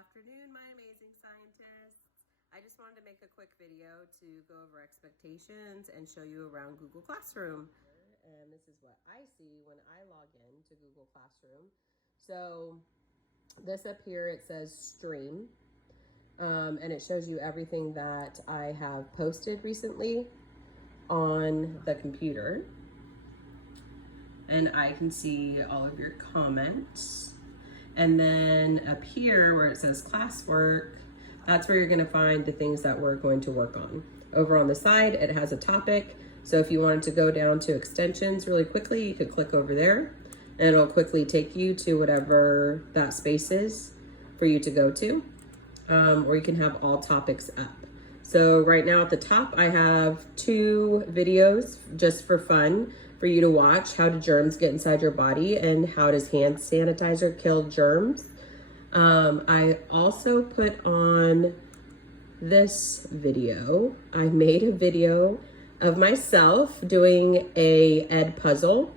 afternoon, my amazing scientists. I just wanted to make a quick video to go over expectations and show you around Google Classroom. And this is what I see when I log in to Google Classroom. So this up here, it says stream, and it shows you everything that I have posted recently on the computer. And I can see all of your comments. And then up here where it says classwork, that's where you're gonna find the things that we're going to work on. Over on the side, it has a topic. So if you wanted to go down to extensions really quickly, you could click over there and it'll quickly take you to whatever that space is for you to go to. Or you can have all topics up. So right now at the top, I have 2 videos just for fun for you to watch. How do germs get inside your body and how does hand sanitizer kill germs? I also put on this video. I made a video of myself doing a Edpuzzle,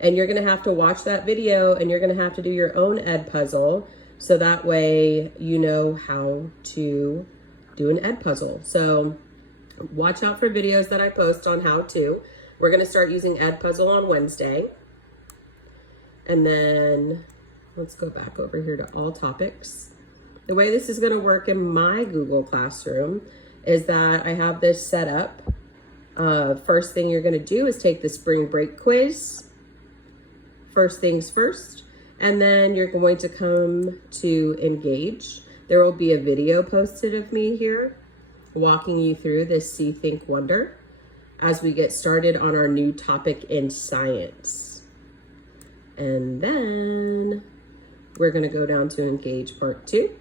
and you're gonna have to watch that video and you're gonna have to do your own Edpuzzle so that way you know how to do an Edpuzzle. So watch out for videos that I post on how to. We're gonna start using Edpuzzle on Wednesday. And then let's go back over here to all topics. The way this is gonna work in my Google Classroom is that I have this set up. First thing you're gonna do is take the spring break quiz. First things first. And then you're going to come to engage. There will be a video posted of me here walking you through this See, Think, Wonder as we get started on our new topic in science. And then we're gonna go down to engage part 2.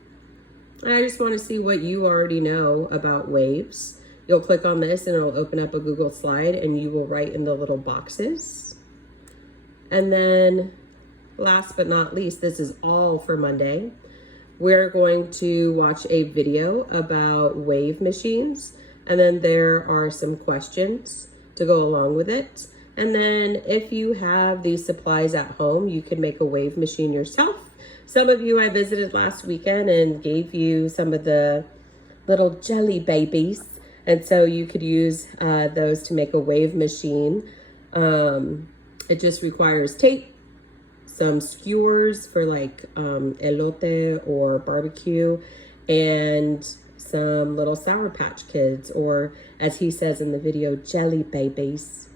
I just wanna see what you already know about waves. You'll click on this and it'll open up a Google slide and you will write in the little boxes. And then last but not least, this is all for Monday. We're going to watch a video about wave machines. And then there are some questions to go along with it. And then if you have these supplies at home, you can make a wave machine yourself. Some of you I visited last weekend and gave you some of the little jelly babies. And so you could use those to make a wave machine. It just requires tape, some skewers for like elote or barbecue, and some little Sour Patch Kids, or as he says in the video, jelly babies.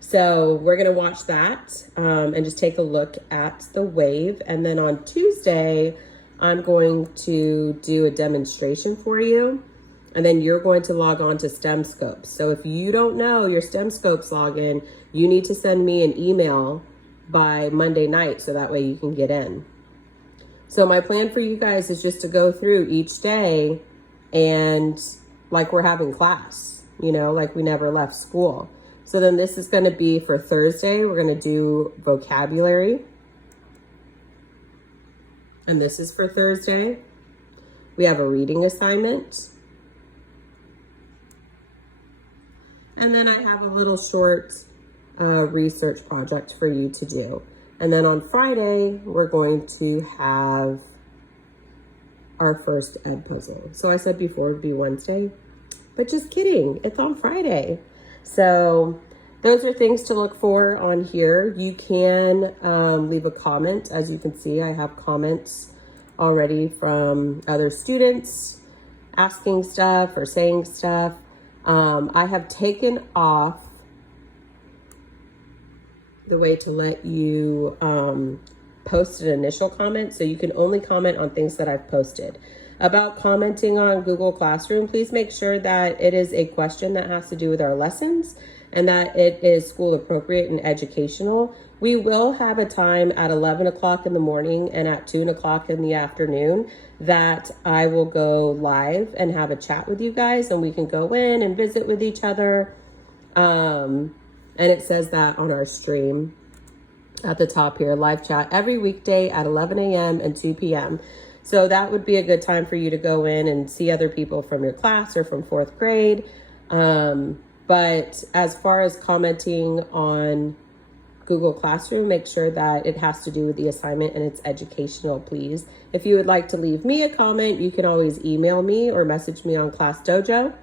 So we're gonna watch that and just take a look at the wave. And then on Tuesday, I'm going to do a demonstration for you. And then you're going to log on to STEMscopes. So if you don't know your STEMscopes login, you need to send me an email by Monday night so that way you can get in. So my plan for you guys is just to go through each day and like we're having class, you know, like we never left school. So then this is going to be for Thursday. We're going to do vocabulary. And this is for Thursday. We have a reading assignment. And then I have a little short research project for you to do. And then on Friday, we're going to have our first Edpuzzle. So I said before it'd be Wednesday, but just kidding, it's on Friday. So those are things to look for on here. You can leave a comment. As you can see, I have comments already from other students asking stuff or saying stuff. I have taken off the way to let you post an initial comment, so you can only comment on things that I've posted. About commenting on Google Classroom, please make sure that it is a question that has to do with our lessons and that it is school appropriate and educational. We will have a time at 11 o'clock in the morning and at 2 o'clock in the afternoon that I will go live and have a chat with you guys, and we can go in and visit with each other. And it says that on our stream at the top here, live chat every weekday at 11 a.m. and 2 p.m. So that would be a good time for you to go in and see other people from your class or from 4th grade. But as far as commenting on Google Classroom, make sure that it has to do with the assignment and it's educational, please. If you would like to leave me a comment, you can always email me or message me on Class Dojo.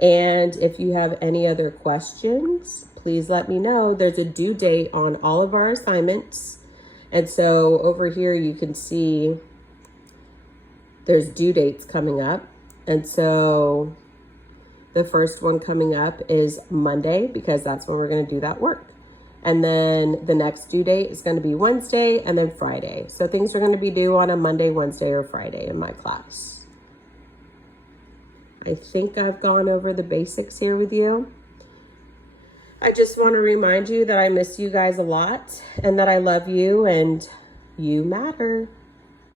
And if you have any other questions, please let me know. There's a due date on all of our assignments. And so over here, you can see there's due dates coming up. And so the first one coming up is Monday, because that's when we're going to do that work. And then the next due date is going to be Wednesday and then Friday. So things are going to be due on a Monday, Wednesday, or Friday in my class. I think I've gone over the basics here with you. I just want to remind you that I miss you guys a lot and that I love you and you matter.